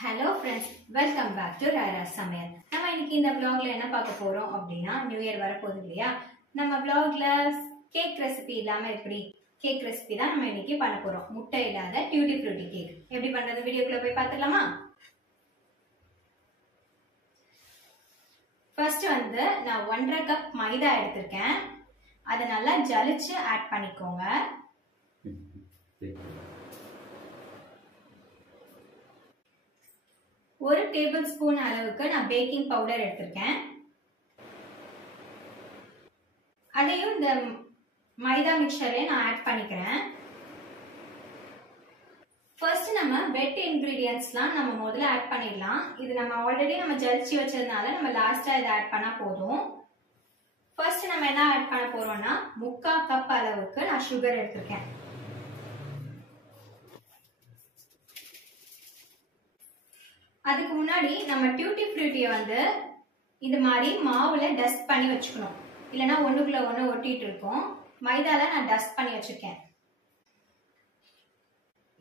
Hello friends, welcome back to Raira Samayal. நம்ம இன்னைக்கு இந்த vlogல என்ன பார்க்க போறோம் அப்படினா நியூ இயர் வரப்போகுது இல்லையா? நம்ம vlogல கேக் ரெசிபி இல்லாம எப்படி கேக் ரெசிபி தான் நம்ம இன்னைக்கு பண்ண போறோம். முட்டை இல்லாத டியூட்டி ஃப்ரூட்டி கேக். எப்படி பண்றது வீடியோக்குள்ள போய் பார்த்துடலாமா? ஃபர்ஸ்ட் வந்து நான் 1.5 கப் மைதா எடுத்துர்க்கேன். அத நல்லா ஜலிச்சு ஆட் பண்ணிக்கோங்க. 1 டேபிள்ஸ்பூன் அளவுக்கு நான் பேக்கிங் பவுடர் எடுத்துர்க்கேன். அதையும் இந்த மைதா மிக்சரே நான் ஆட் பண்ணிக்கிறேன். ஃபர்ஸ்ட் நம்ம வெட் இன்கிரிடியன்ட்ஸ்லாம் நம்ம முதல்ல ஆட் பண்ணிடலாம். இது நம்ம ஆல்ரெடி நம்ம ஜலிச்சு வச்சதுனால நம்ம லாஸ்டா இதை ஆட் பண்ணா போதும். ஃபர்ஸ்ட் நம்ம என்ன ஆட் பண்ண போறோம்னா 3/4 கப் அளவுக்கு நான் சுகர் எடுத்துர்க்கேன். அதுக்கு முன்னாடி நம்ம டியூட்டி ஃப்ரூட்டியை வந்து இந்த மாதிரி மாவுல டஸ்ட் பண்ணி வச்சுக்கணும். இல்லைன்னா ஒண்ணுக்குள்ள ஒண்ணு ஒட்டிட்டு இருக்கும். மைதால நான் டஸ்ட் பண்ணி வச்சிருக்கேன்.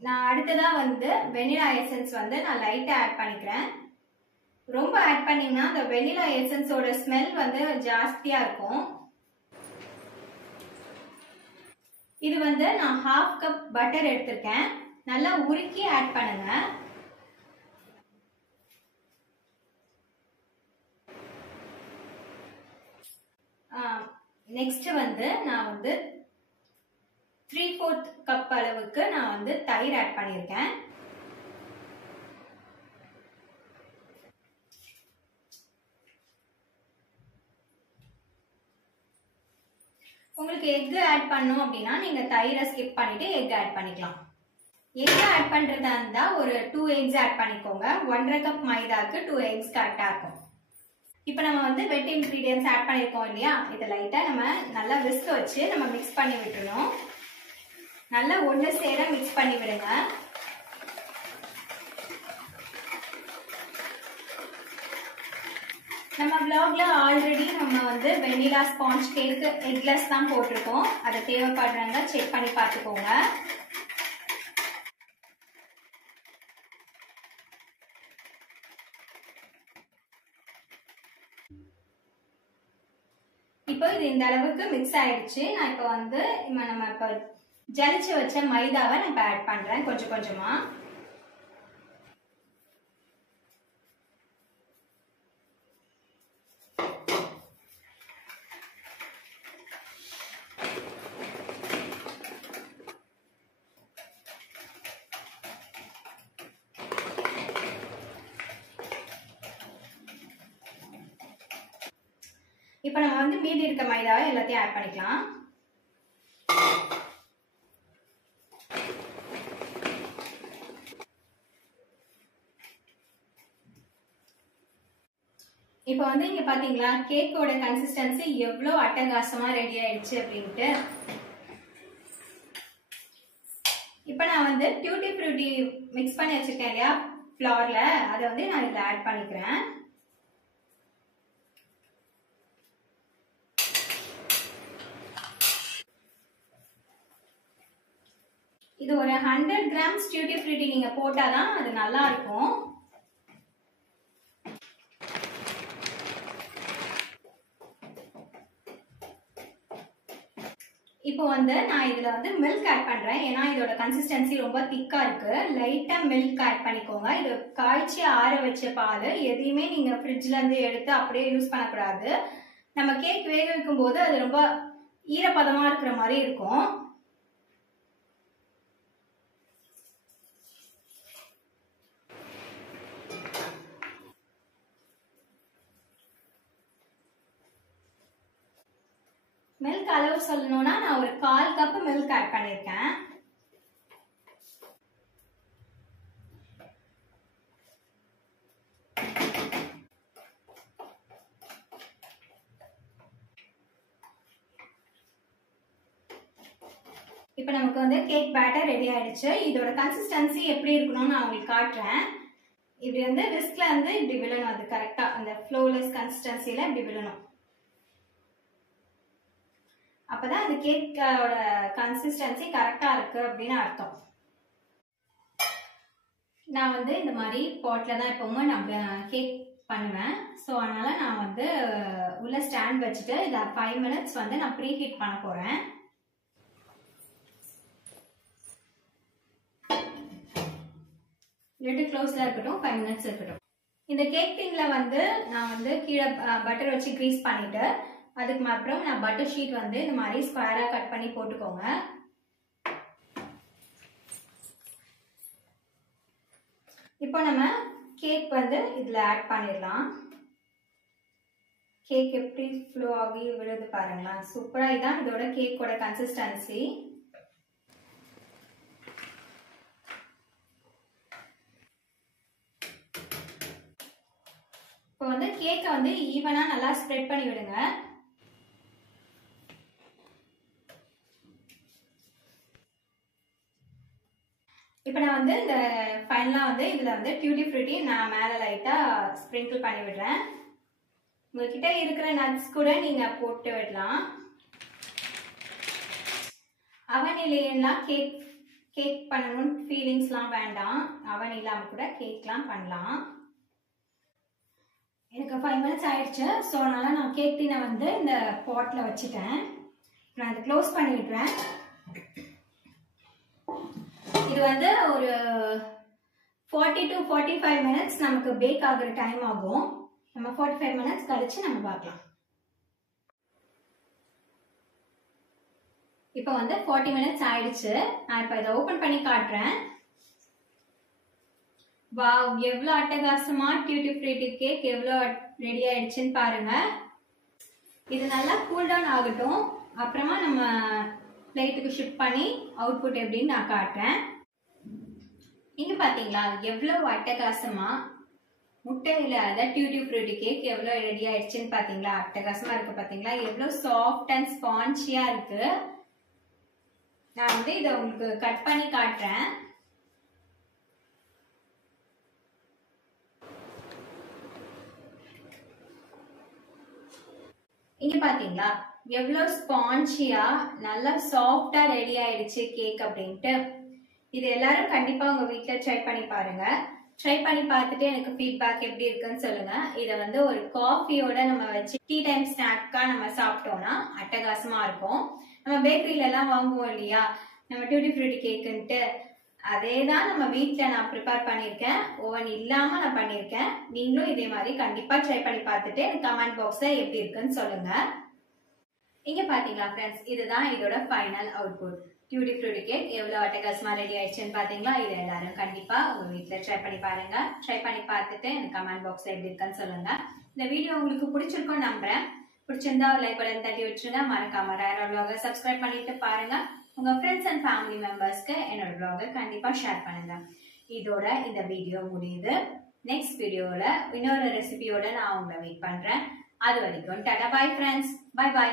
நான் அடுத்ததா வந்து வெனிலா எசன்ஸ் வந்து நான் லைட்டா ஆட் பண்ணிக்கிறேன். ரொம்ப ஆட் பண்ணீங்கன்னா அந்த வெனிலா எசன்ஸோட ஸ்மெல் வந்து ஜாஸ்தியா இருக்கும். இது வந்து நான் 1/2 கப் பட்டர் எடுத்திருக்கேன். நல்லா உருக்கி ஆட் பண்ணுங்க. நெக்ஸ்ட் வந்து நான் வந்து 3/4 கப் அளவுக்கு நான் வந்து தயிர் ஆட் பண்ணியிருக்கேன். உங்களுக்கு எக் ஆட் பண்ணணும் அப்படின்னா நீங்க தயிரை ஸ்கிப் பண்ணிட்டு எக் ஆட் பண்ணிக்கலாம். எக் ஆட் பண்றதா இருந்தா ஒரு 2 எக்ஸ் ஆட் பண்ணிக்கோங்க. 1.5 கப் மைதாக்கு 2 எக்ஸ் கரெக்டா இருக்கும். இப்போ நம்ம வந்து வெட் இன்கிரிடியன்ட்ஸ் ஆட் பண்ணிருக்கோம் இல்லையா? இதை லைட்டா நம்ம நல்லா விஸ்க் வச்சு நம்ம மிக்ஸ் பண்ணி விட்டுறணும். நல்லா ஒன்று சேர மிக்ஸ் பண்ணி விடுங்க. நம்ம vlogல ஆல்ரெடி நம்ம வந்து வெனிலா ஸ்பாஞ்ச் கேக் எக்லெஸ் தான் போட்டிருக்கோம். அதை தேவைப்படுறவங்க செக் பண்ணி பார்த்துக்கோங்க. இப்போ இது இந்த அளவுக்கு மிக்ஸ் ஆயிடுச்சு. நான் இப்போ வந்து நம்ம இப்போ ஜலிச்சு வச்ச மைதாவை நான் இப்போ ஆட் பண்றேன் கொஞ்சம் கொஞ்சமா. இப்போ நம்ம வந்து மீதி இருக்க மைதாவை எல்லாத்தையும் ஆட் பண்ணிக்கலாம். இப்போ வந்து இங்க பாத்தீங்களா கேக்கோட கன்சிஸ்டன்சி எவ்வளவு அட்டகாசமா ரெடி ஆயிடுச்சு அப்படின்ட்டு. இப்போ நான் வந்து டியூட்டி ஃப்ரூட்டி மிக்ஸ் பண்ணி வச்சிருக்கேன் இல்லையா ஃப்ளோர்ல, அதை வந்து நான் இதுல ஆட் பண்ணிக்கிறேன். இது ஒரு 100 கிராம்ஸ் டியூட்டி ஃப்ரூட்டி நீங்க போட்டாதான் அது நல்லா இருக்கும். இப்போ வந்து நான் இதுல வந்து மில்க் ஆட் பண்றேன். ஏன்னா இதோட கன்சிஸ்டன்சி ரொம்ப திக்கா இருக்கு. லைட்டா மில்க் ஆட் பண்ணிக்கோங்க. இது காய்ச்சி ஆற வச்ச பால். எதையுமே நீங்க ஃப்ரிட்ஜ்ல இருந்து எடுத்து அப்படியே யூஸ் பண்ணக்கூடாது. நம்ம கேக் வேக வைக்கும் போது அது ரொம்ப ஈரப்பதமா இருக்கிற மாதிரி இருக்கும். மில்க் அளவு சொல்லணும்னா நான் ஒரு 1/4 கப் மில்க் ஆட் பண்ணிருக்கேன். இப்போ நமக்கு வந்து கேக் பேட்டர் ரெடி ஆயிடுச்சு. இதோட கன்சிஸ்டன்சி எப்படி இருக்கணும்னு நான் உங்களுக்கு காட்டுறேன். இப்படி வந்து விஸ்க்ல வந்து இப்படி விழணும். அது கரெக்டா அந்த ஃப்ளோலெஸ் கன்சிஸ்டன்சில இப்படி விழணும். அப்பதான் அந்த கேக்கோட கன்சிஸ்டன்சி கரெக்டா இருக்கு அப்படின்னு அர்த்தம். நான் வந்து இந்த மாதிரி பாட்டில் தான் எப்பவுமே நான் கேக் பண்ணுவேன். ஸோ அதனால நான் வந்து உள்ள ஸ்டாண்ட் வச்சுட்டு இதை 5 மினிட்ஸ் வந்து நான் ப்ரீ ஹீட் பண்ண போகிறேன். லிட் க்ளோஸ்ல இருக்கட்டும், 5 மினிட்ஸ் இருக்கட்டும். இந்த கேக் டின்ல வந்து நான் வந்து கீழே பட்டர் வச்சு கிரீஸ் பண்ணிட்டு அதுக்கு அப்புறம் நான் பட்டர் ஷீட் வந்து இந்த மாதிரி ஸ்கொயரா கட் பண்ணி போட்டுக்கோங்க. இப்போ நம்ம கேக் வந்து இதுல ஆட் பண்ணிடலாம். கேக் எப்படி ஃப்ளோ ஆகி விழுது பாருங்களா, சூப்பரா. இதான் இதோட கேக்கோட கன்சிஸ்டன்சி. இப்போ வந்து கேக்கை வந்து ஈவனா நல்லா ஸ்ப்ரெட் பண்ணி விடுங்க. இப்போ நான் வந்து இந்த ஃபைனலா வந்து இதுல வந்து டியூட்டி ஃப்ரூட்டி நான் மேல லைட்டா ஸ்ப்ரிங்கிள் பண்ணி விடுறேன். உங்ககிட்ட இருக்கிற நட்ஸ் கூட நீங்க போட்டு விடலாம். அவன் இல்லையெல்லாம் கேக் பண்ணணும்னு ஃபீலிங்ஸ்லாம் வேண்டாம். அவன் இல்லாம கூட கேக்லாம் பண்ணலாம். எனக்கு 5 மினிட்ஸ் ஆயிடுச்சு. ஸோ அதனால நான் கேக் டின்னை வந்து இந்த பாட்ல வச்சுட்டேன். நான் அதை க்ளோஸ் பண்ணி விடுறேன். இது வந்து ஒரு 40 to 45 மினிட்ஸ் நமக்கு பேக் ஆகுற டைம் ஆகும். நம்ம 45 மினிட்ஸ் கழிச்சு நம்ம பார்க்கலாம். இப்போ வந்து 40 மினிட்ஸ் ஆயிடுச்சு. நான் இப்போ இதை ஓபன் பண்ணி காட்டுறேன். வாவ், எவ்வளோ அட்டகாசமா டியூட்டி ஃப்ரூட்டி கேக் எவ்வளோ ரெடி ஆயிடுச்சுன்னு பாருங்க. இது நல்லா கூல் டவுன் ஆகட்டும். அப்புறமா நம்ம பிளேட்டுக்கு ஷிஃப்ட் பண்ணி அவுட்புட் எப்படின்னு நான் காட்டுறேன். இங்க பாத்தீங்களா எவ்வளவு அட்டகாசமா முட்டை இல்லாத டியூட்டி ஃப்ரூட்டி கேக் எவ்வளவு ரெடி ஆயிடுச்சுன்னு பாத்தீங்களா. அட்டகாசமா இருக்கு பாத்தீங்களா, எவ்வளவு சாஃப்ட் அண்ட் ஸ்பான்ஜியா இருக்கு. நான் வந்து இதை உங்களுக்கு கட் பண்ணி காட்டுறேன். இங்க பாத்தீங்களா எவ்வளவு ஸ்பான்ஜியா நல்லா சாஃப்டா ரெடி ஆயிடுச்சு கேக் அப்படின்ட்டு. இது எல்லாரும் கண்டிப்பா உங்க வீட்ல ட்ரை பண்ணி பாருங்க. ட்ரை பண்ணி பார்த்துட்டு எனக்கு ஃபீட்பேக் எப்படி இருக்குன்னு சொல்லுங்க. இதை வந்து ஒரு காஃபியோட நம்ம வச்சு டீ டைம் ஸ்நாக்கா நம்ம சாப்பிட்டோம்னா அட்டகாசமா இருக்கும். நம்ம பேக்கரியில எல்லாம் வாங்குவோம் இல்லையா நம்ம டியூட்டி ஃப்ரூட்டி கேக்குன்ட்டு, அதே தான் நம்ம வீட்டில் நான் ப்ரிப்பேர் பண்ணியிருக்கேன். ஓவன் இல்லாம நான் பண்ணியிருக்கேன். நீங்களும் இதே மாதிரி கண்டிப்பா ட்ரை பண்ணி பார்த்துட்டு எனக்கு கமெண்ட் பாக்ஸ்ல எப்படி இருக்குன்னு சொல்லுங்க. இங்க பாத்தீங்களா ஃப்ரெண்ட்ஸ், இதுதான் இதோட final output. Duty Frooti cake எவ்வளவு அட்டகாசமா ரெடி ஆயிடுச்சுன்னு பாத்தீங்களா. இது எல்லாரும் கண்டிப்பா உங்க வீட்டுல ட்ரை பண்ணி பாருங்க. ட்ரை பண்ணி பார்த்துட்டு எனக்கு கமெண்ட் பாக்ஸ்ல எப்படி இருக்குன்னு சொல்லுங்க. இந்த வீடியோ உங்களுக்கு பிடிச்சிருக்கும் நம்புறேன். பிடிச்சிருந்தா ஒரு லைக் பட்டன் தட்டி வச்சுருங்க. மறக்காம ராயரா vlog சப்ஸ்கிரைப் பண்ணிட்டு பாருங்க. உங்க ஃப்ரெண்ட்ஸ் அண்ட் ஃபேமிலி மெம்பர்ஸ்க்கு என்னோட vlog கண்டிப்பா ஷேர் பண்ணுங்க. இதோட இந்த வீடியோ முடியுது. நெக்ஸ்ட் வீடியோல இன்னொரு ரெசிபியோட நான் உங்களை வெயிட் பண்றேன். அது வரைக்கும் tata, bye friends, bye by.